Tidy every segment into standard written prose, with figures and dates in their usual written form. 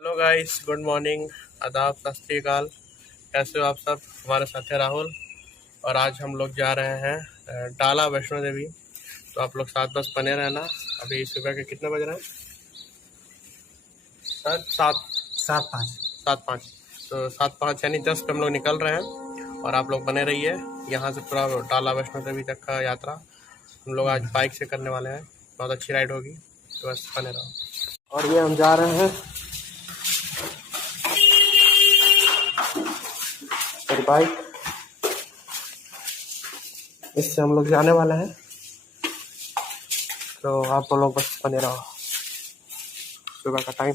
Hello guys, good morning, आदाब, सत श्री अकाल। कैसे हो आप सब? हमारे साथ है राहुल और आज हम लोग जा रहे हैं डाला वैष्णो देवी। तो आप लोग साथ बस बने रहना। अभी सुबह के कितने बज रहे हैं? सर सात सात पाँच। सात पाँच। तो 7:05 यानी 10 पे हम लोग निकल रहे हैं और आप लोग बने रहिए। यहाँ से पूरा डाला वैष्णो देवी तक का यात्रा हम लोग आज बाइक से करने वाले हैं। बहुत अच्छी राइड होगी, तो बस बने रहो। और ये हम जा रहे हैं बाइक, इससे हम लोग जाने वाले हैं। तो आप लोग बस बने रहो। सुबह का टाइम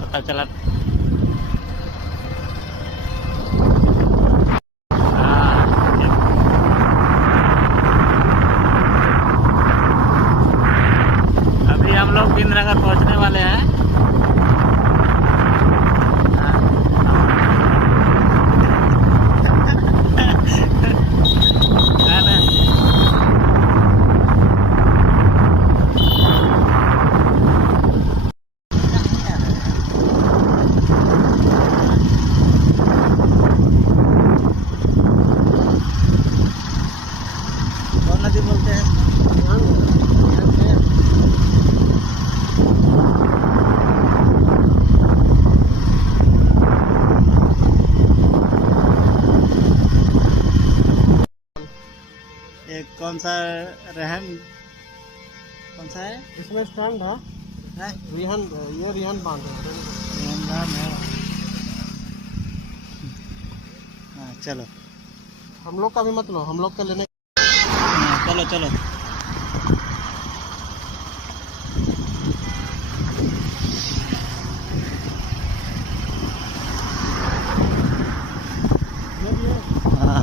पता चला। अभी हम लोग बिंद्रनगर पहुंचने वाले हैं। कौन नदी बोलते हैं? एक कौन सा रहन, कौन सा है इसमें स्टैंड है, रिहन, ये रिहन बांध है। हाँ चलो। हम लोग का भी मत लो, हम लोग का लेने। चलो चलो। हाँ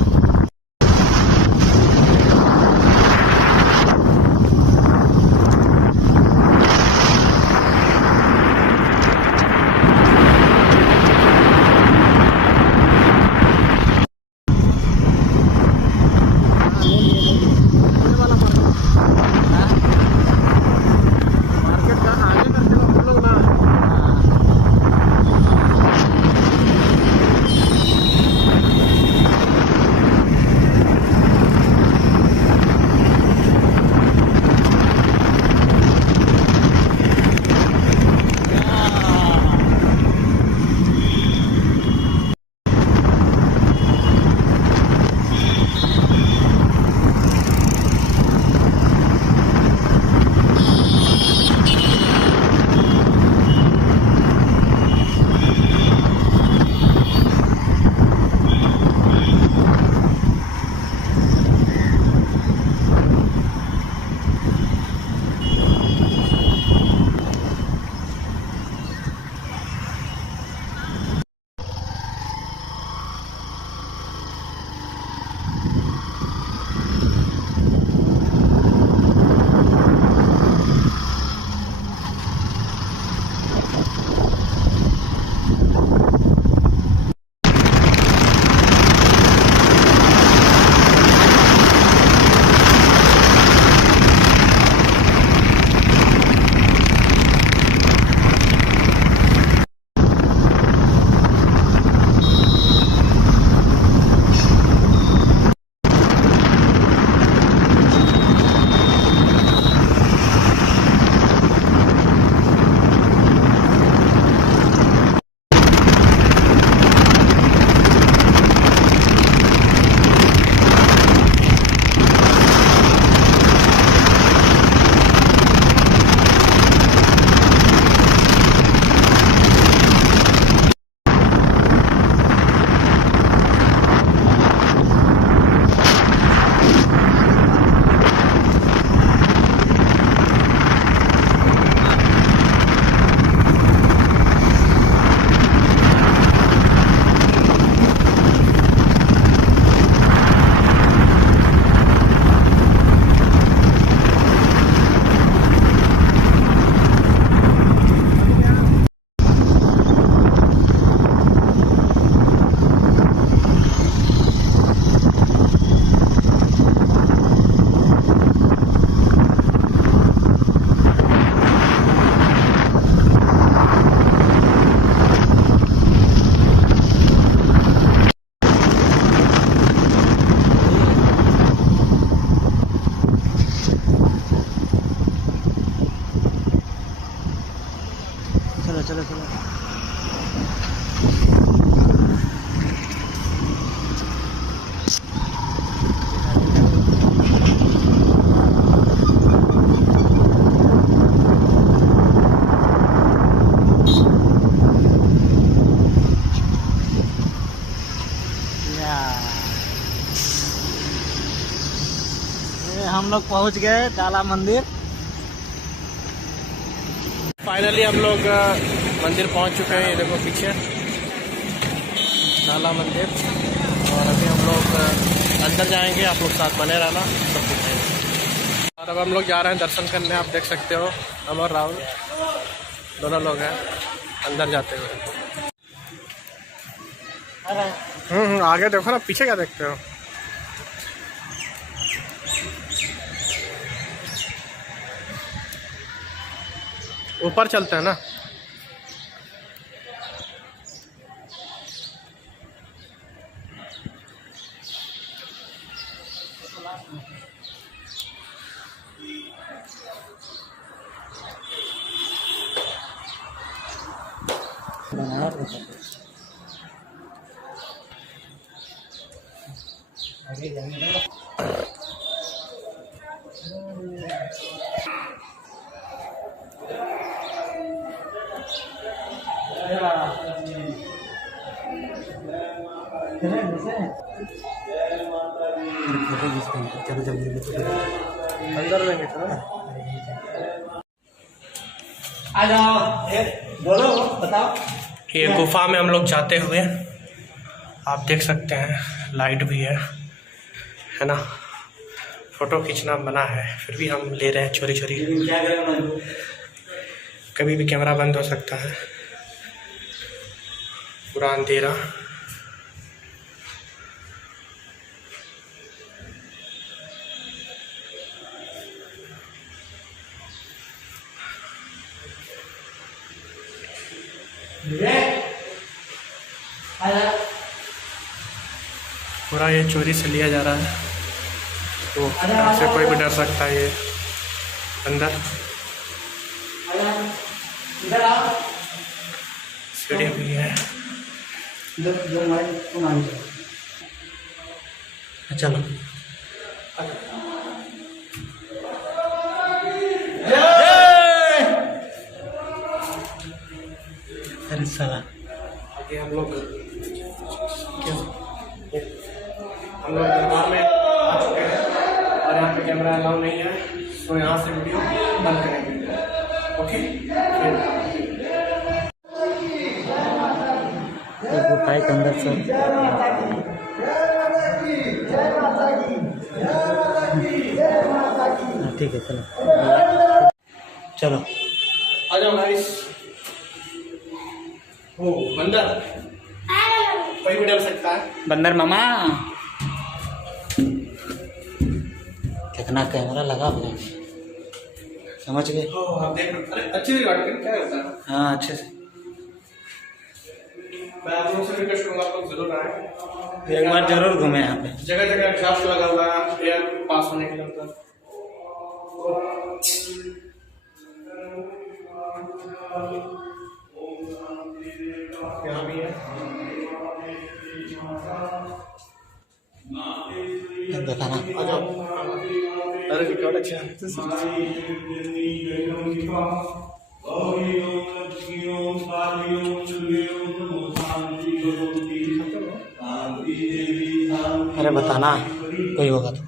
हम लोग पहुंच गए डाला मंदिर। फाइनली हम लोग मंदिर पहुंच चुके हैं। ये देखो पीछे डाला मंदिर। और अभी हम लोग अंदर जाएंगे, आप लोग साथ बने रहना, सब दिखाएंगे। और अब हम लोग जा रहे हैं दर्शन करने। आप देख सकते हो हम और राहुल दोनों लोग हैं अंदर जाते हुए। आगे देखो ना, पीछे क्या देखते हो। ऊपर चलते हैं ना। अंदर लेंगे चलो ना। आ जाओ, बोलो बताओ। ये गुफा में हम लोग जाते हुए आप देख सकते हैं, लाइट भी है ना। फोटो खींचना मना है, फिर भी हम ले रहे हैं चोरी चोरी। कभी भी कैमरा बंद हो सकता है। पूरा अंधेरा। पूरा ये चोरी से लिया जा रहा है, तो ऐसे कोई भी डर सकता है। ये अंदर सीढ़ी भी है। चलो अरे साला, आगे हम लोग दरबार में आ चुके हैं और यहाँ पे कैमरा अलाउ नहीं है, तो यहाँ से वीडियो बंद करेंगे। ओके, गुफा के अंदर से ठीक है। चलो चलो आ जाओ गाइस। ओ बंदर, कोई भी डर सकता है। बंदर मामा, कितना कैमरा लगा हुआ है, समझ गए। आप देख रहे हो। अरे अच्छी बात है, क्या करता है। हाँ अच्छे से। मैं आप लोगों से रिक्वेस्ट करूंगा, आप लोग जरूर आए, एक बार जरूर घूमे यहाँ पे। जगह जगह एग्जॉस्ट लगा हुआ है एयर पास होने के लिए। यहाँ भी है। देखा ना, आ जाओ। अरे रिकॉर्ड अच्छा है। अरे बताना कोई होगा तो।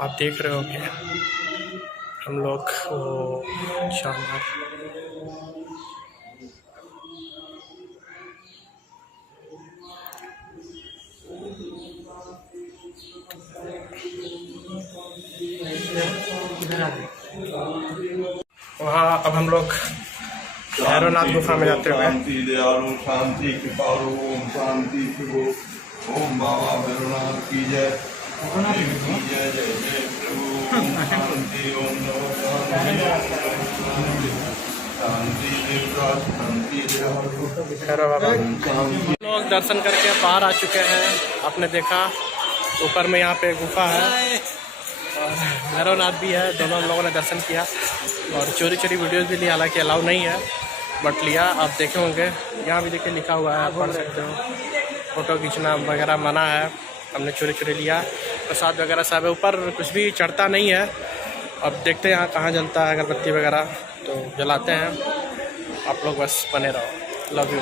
आप देख रहे हो कि हम लोग वो शानदार वहाँ अब हम लोग भैरवनाथ गुफा में जाते हुए। शांति दयालु शांति कृपालु ओम शांति प्रभु ओम बाबा भैरवनाथ की जय की जय। जय जय प्रभु ओम शांति ओम नमः शांति देवराज शांति हम लोग दर्शन करके बाहर आ चुके हैं। आपने देखा ऊपर में यहाँ पे गुफा है और भैरवनाथ भी है। दोनों लोगों ने दर्शन किया और चोरी चोरी वीडियोस भी लिया, हालांकि अलाउ नहीं है बट लिया। आप देखे होंगे यहाँ भी देखिए लिखा हुआ है, आप पढ़ सकते हो। फ़ोटो खींचना वगैरह मना है, हमने चोरी चोरी लिया। प्रसाद वगैरह सब है, ऊपर कुछ भी चढ़ता नहीं है। अब देखते हैं यहाँ कहाँ जलता है अगरबत्ती वगैरह, तो जलाते हैं। आप लोग बस बने रहो। Love you.